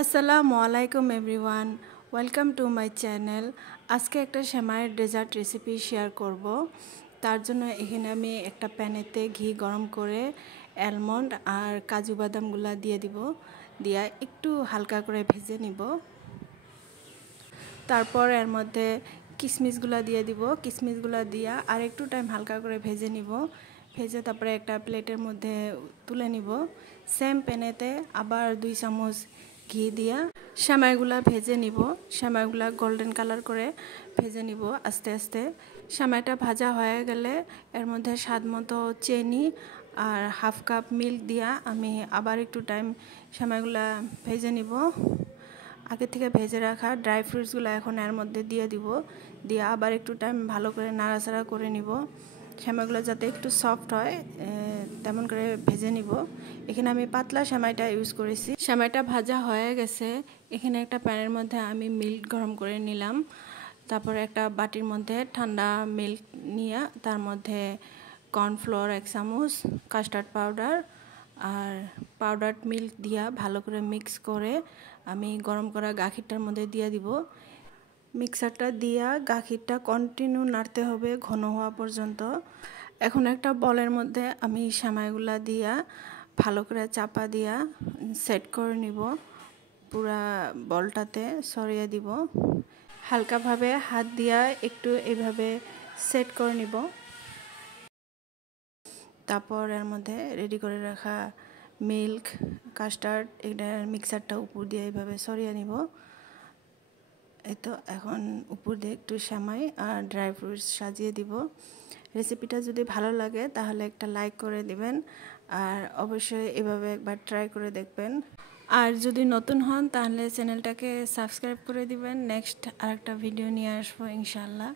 আসসালামু আলাইকুম everyone, welcome to my channel. আজকে একটা সেমাইয়ের ডেজার্ট রেসিপি শেয়ার করব। তার জন্য এখানে আমি একটা প্যানেতে ঘি গরম করে অ্যালমন্ড আর কাজু বাদামগুলো দিয়ে দিব, দিয়া একটু হালকা করে ভেজে নিব। তারপর এর মধ্যে কিশমিশগুলো দিয়ে দিব, কিশমিশগুলো দিয়া আর একটু টাইম হালকা করে ভেজে নিব। ভেজে তারপরে একটা প্লেটের মধ্যে তুলে নিব। সেম প্যানেতে আবার 2 চামচ ঘি দিয়া সেমাইগুলা ভেজে নিব। সেমাইগুলা গোল্ডেন কালার করে ভেজে নিব আস্তে আস্তে। সেমাইটা ভাজা হয়ে গেলে এর মধ্যে স্বাদ মতো চিনি আর হাফ কাপ মিল্ক দিয়া আমি আবার একটু টাইম সেমাইগুলা ভেজে নিব। আগে থেকে ভেজে রাখা ড্রাই ফ্রুটসগুলো এখন এর মধ্যে দিয়ে দিব, দিয়ে আবার একটু টাইম ভালো করে নাড়াচাড়া করে নিব। সেমাইগুলো যাতে একটু সফট হয় তেমন করে ভেজে নিব। এখানে আমি পাতলা সেমাইটা ইউজ করেছি। সেমাইটা ভাজা হয়ে গেছে। এখানে একটা প্যানের মধ্যে আমি মিল্ক গরম করে নিলাম। তারপরে একটা বাটির মধ্যে ঠান্ডা মিল্ক নিয়ে তার মধ্যে কর্নফ্লোর 1 চামচ, কাস্টার্ড পাউডার আর পাউডার্ড মিল্ক দিয়া ভালো করে মিক্স করে আমি গরম করা গাখিরটার মধ্যে দিয়ে দিব। মিক্সারটা দিয়া গাখিরটা কন্টিনিউ নাড়তে হবে ঘন হওয়া পর্যন্ত। এখন একটা বলের মধ্যে আমি সেমাইগুলা দিয়া ভালো করে চাপা দিয়া সেট করে নিব। পুরা বলটাতে ছড়িয়ে দিব। হালকাভাবে হাত দিয়া একটু এইভাবে সেট করে নিব। তারপর এর মধ্যে রেডি করে রাখা মিল্ক, কাস্টার্ড এটার মিক্সারটা উপর দিয়ে এইভাবে ছড়িয়ে নিব। এই তো এখন উপর দিয়ে একটু সেমাই আর ড্রাই ফ্রুটস সাজিয়ে দিব। রেসিপিটা যদি ভালো লাগে তাহলে একটা লাইক করে দিবেন, আর অবশ্যই এভাবে একবার ট্রাই করে দেখবেন। আর যদি নতুন হন তাহলে চ্যানেলটাকে সাবস্ক্রাইব করে দিবেন। নেক্সট আরেকটা ভিডিও নিয়ে আসবো ইনশাআল্লাহ।